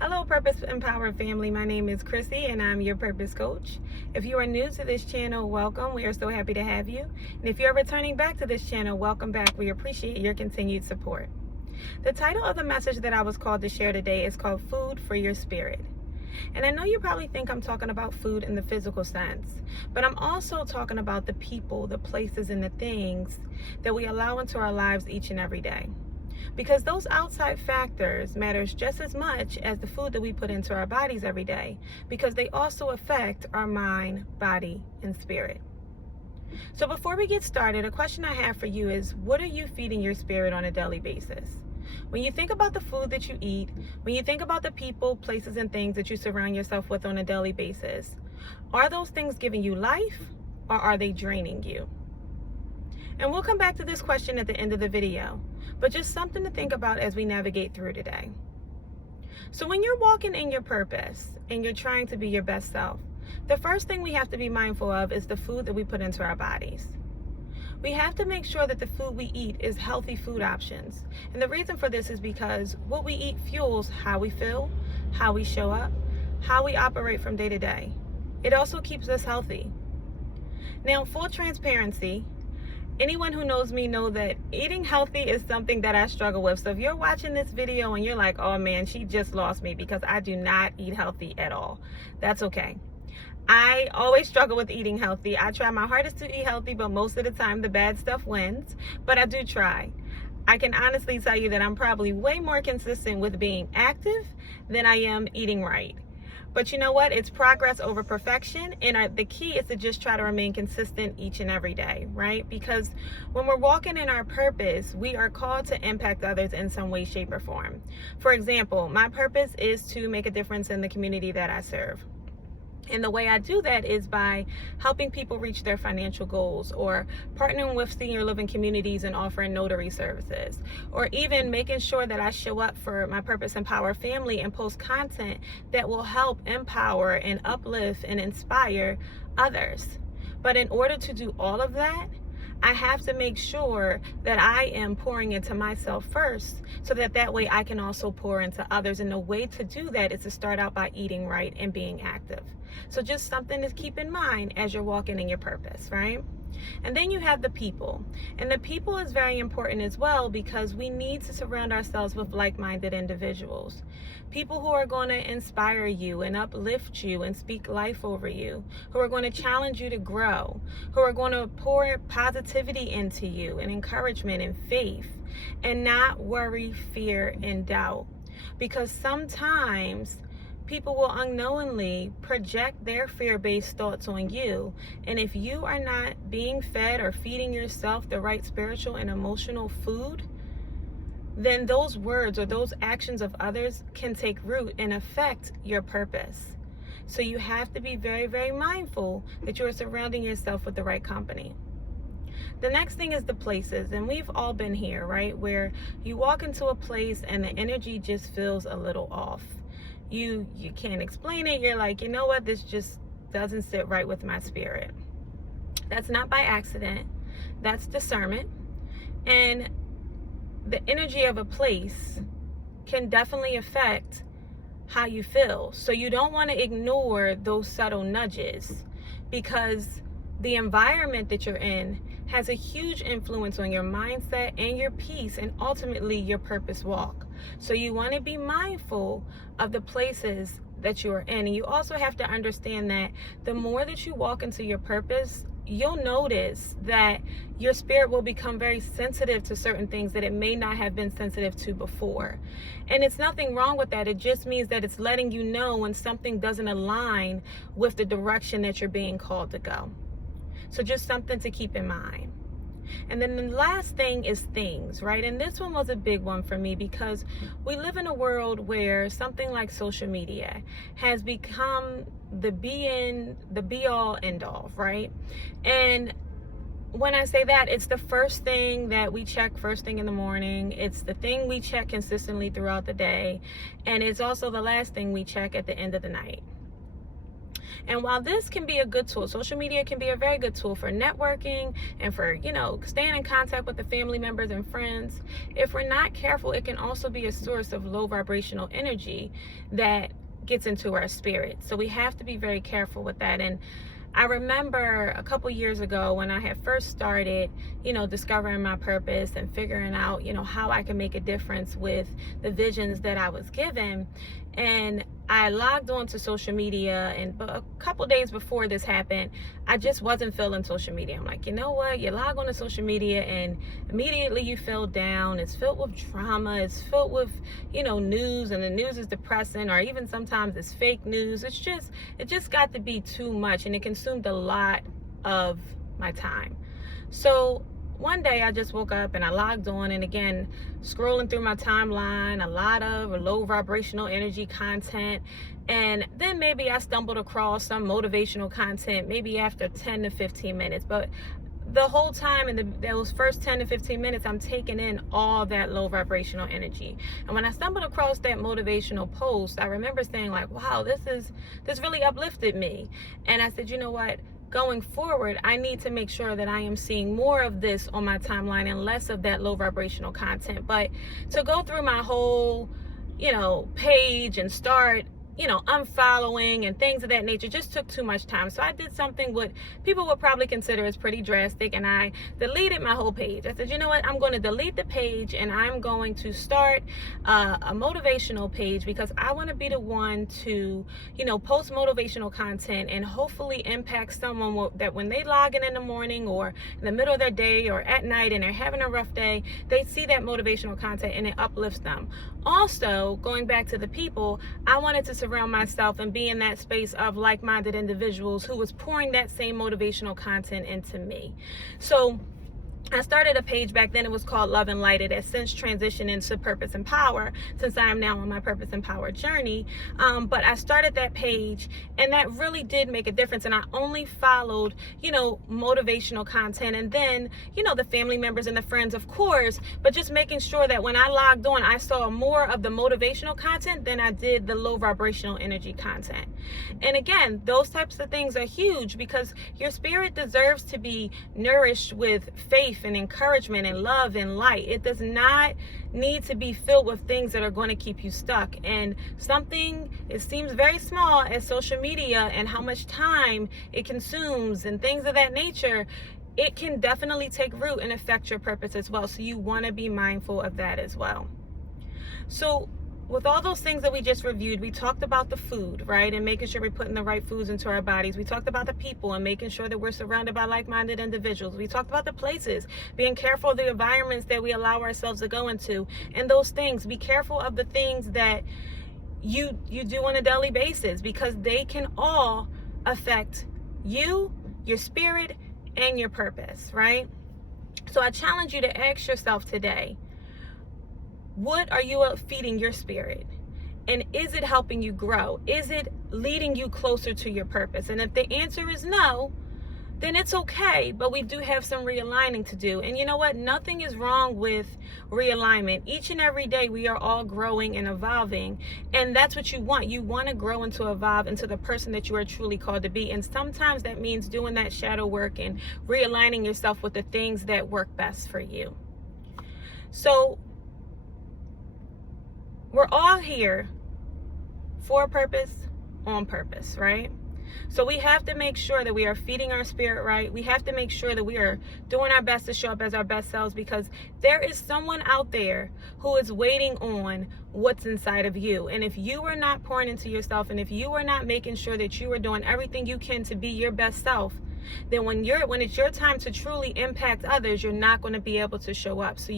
Hello, Purpose Empowered family. My name is Chrissy and I'm your purpose coach. If you are new to this channel, welcome. We are so happy to have you. And if you're returning back to this channel, welcome back. We appreciate your continued support. The title of the message that I was called to share today is called Food for Your Spirit. And I know you probably think I'm talking about food in the physical sense, but I'm also talking about the people, the places, and the things that we allow into our lives each and every day. Because those outside factors matters just as much as the food that we put into our bodies every day, because they also affect our mind, body, and spirit. So before we get started, a question I have for you is, what are you feeding your spirit on a daily basis? When you think about the food that you eat, when you think about the people, places, and things that you surround yourself with on a daily basis, are those things giving you life or are they draining you? And we'll come back to this question at the end of the video, but just something to think about as we navigate through today. So when you're walking in your purpose and you're trying to be your best self, the first thing we have to be mindful of is the food that we put into our bodies. We have to make sure that the food we eat is healthy food options. And the reason for this is because what we eat fuels how we feel, how we show up, how we operate from day to day. It also keeps us healthy. Now, full transparency, anyone who knows me know that eating healthy is something that I struggle with. So if you're watching this video and you're like, oh man, she just lost me because I do not eat healthy at all, that's okay. I always struggle with eating healthy. I try my hardest to eat healthy, but most of the time the bad stuff wins. But I do try. I can honestly tell you that I'm probably way more consistent with being active than I am eating right. But you know what? It's progress over perfection. And the key is to just try to remain consistent each and every day, right? Because when we're walking in our purpose, we are called to impact others in some way, shape, or form. For example, my purpose is to make a difference in the community that I serve. And the way I do that is by helping people reach their financial goals, or partnering with senior living communities and offering notary services, or even making sure that I show up for my Purpose Empower family and post content that will help empower and uplift and inspire others. But in order to do all of that, I have to make sure that I am pouring into myself first, so that way I can also pour into others. And the way to do that is to start out by eating right and being active. So just something to keep in mind as you're walking in your purpose, right? And then you have the people. And the people is very important as well, because we need to surround ourselves with like-minded individuals. People who are going to inspire you and uplift you and speak life over you, who are going to challenge you to grow, who are going to pour positivity into you and encouragement and faith, and not worry, fear, and doubt. Because sometimes people will unknowingly project their fear-based thoughts on you. And if you are not being fed or feeding yourself the right spiritual and emotional food, then those words or those actions of others can take root and affect your purpose. So you have to be very, very mindful that you are surrounding yourself with the right company. The next thing is the places, and we've all been here, right? Where you walk into a place and the energy just feels a little off. You can't explain it. You're like, you know what? This just doesn't sit right with my spirit. That's not by accident. That's discernment. And the energy of a place can definitely affect how you feel. So you don't want to ignore those subtle nudges, because the environment that you're in has a huge influence on your mindset and your peace, and ultimately your purpose walk. So you want to be mindful of the places that you are in. And you also have to understand that the more that you walk into your purpose, you'll notice that your spirit will become very sensitive to certain things that it may not have been sensitive to before. And it's nothing wrong with that. It just means that it's letting you know when something doesn't align with the direction that you're being called to go. So just something to keep in mind. And then the last thing is things, right? And this one was a big one for me, because we live in a world where something like social media has become the be all end all, right? And when I say that, it's the first thing that we check first thing in the morning. It's the thing we check consistently throughout the day. And it's also the last thing we check at the end of the night. And while this can be a good tool, social media can be a very good tool for networking and for, staying in contact with the family members and friends, if we're not careful, it can also be a source of low vibrational energy that gets into our spirit. So we have to be very careful with that. And I remember a couple years ago when I had first started, discovering my purpose and figuring out, how I can make a difference with the visions that I was given. And I logged on to social media, and a couple days before this happened, I just wasn't feeling social media. I'm like, you know what? You log on to social media and immediately you feel down. It's filled with drama. It's filled with, news, and the news is depressing, or even sometimes it's fake news. It just got to be too much, and it consumed a lot of my time. So one day I just woke up and I logged on, and again, scrolling through my timeline, a lot of low vibrational energy content. And then maybe I stumbled across some motivational content, maybe after 10 to 15 minutes. But the whole time in those first 10 to 15 minutes, I'm taking in all that low vibrational energy. And when I stumbled across that motivational post, I remember saying like, wow, this really uplifted me. And I said, you know what? Going forward, I need to make sure that I am seeing more of this on my timeline and less of that low vibrational content. But to go through my whole, page and start, unfollowing and things of that nature just took too much time. So I did something what people would probably consider as pretty drastic, and I deleted my whole page. I said, you know what, I'm going to delete the page and I'm going to start a motivational page, because I want to be the one to, post motivational content and hopefully impact someone that when they log in the morning or in the middle of their day or at night and they're having a rough day, they see that motivational content and it uplifts them. Also, going back to the people, I wanted to surround myself and be in that space of like-minded individuals who was pouring that same motivational content into me. So I started a page back then. It was called Love and Light. It has since transitioned into Purpose and Power, since I am now on my Purpose and Power journey. But I started that page, and that really did make a difference. And I only followed, motivational content, and then, the family members and the friends, of course, but just making sure that when I logged on, I saw more of the motivational content than I did the low vibrational energy content. And again, those types of things are huge, because your spirit deserves to be nourished with faith and encouragement and love and light. It does not need to be filled with things that are going to keep you stuck. And something, it seems very small as social media and how much time it consumes and things of that nature, it can definitely take root and affect your purpose as well. So you want to be mindful of that as well. So with all those things that we just reviewed, we talked about the food, right? And making sure we're putting the right foods into our bodies. We talked about the people and making sure that we're surrounded by like-minded individuals. We talked about the places, being careful of the environments that we allow ourselves to go into. And those things, be careful of the things that you do on a daily basis, because they can all affect you, your spirit, and your purpose, right? So I challenge you to ask yourself today, what are you feeding your spirit? And is it helping you grow? Is it leading you closer to your purpose? And if the answer is no, then it's okay, but we do have some realigning to do. And you know what? Nothing is wrong with realignment. Each and every day we are all growing and evolving, and that's what you want. You want to grow and to evolve into the person that you are truly called to be. And sometimes that means doing that shadow work and realigning yourself with the things that work best for you. So we're all here for a purpose, on purpose, right? So we have to make sure that we are feeding our spirit right. We have to make sure that we are doing our best to show up as our best selves, because there is someone out there who is waiting on what's inside of you. And if you are not pouring into yourself, and if you are not making sure that you are doing everything you can to be your best self, then when it's your time to truly impact others, you're not going to be able to show up. So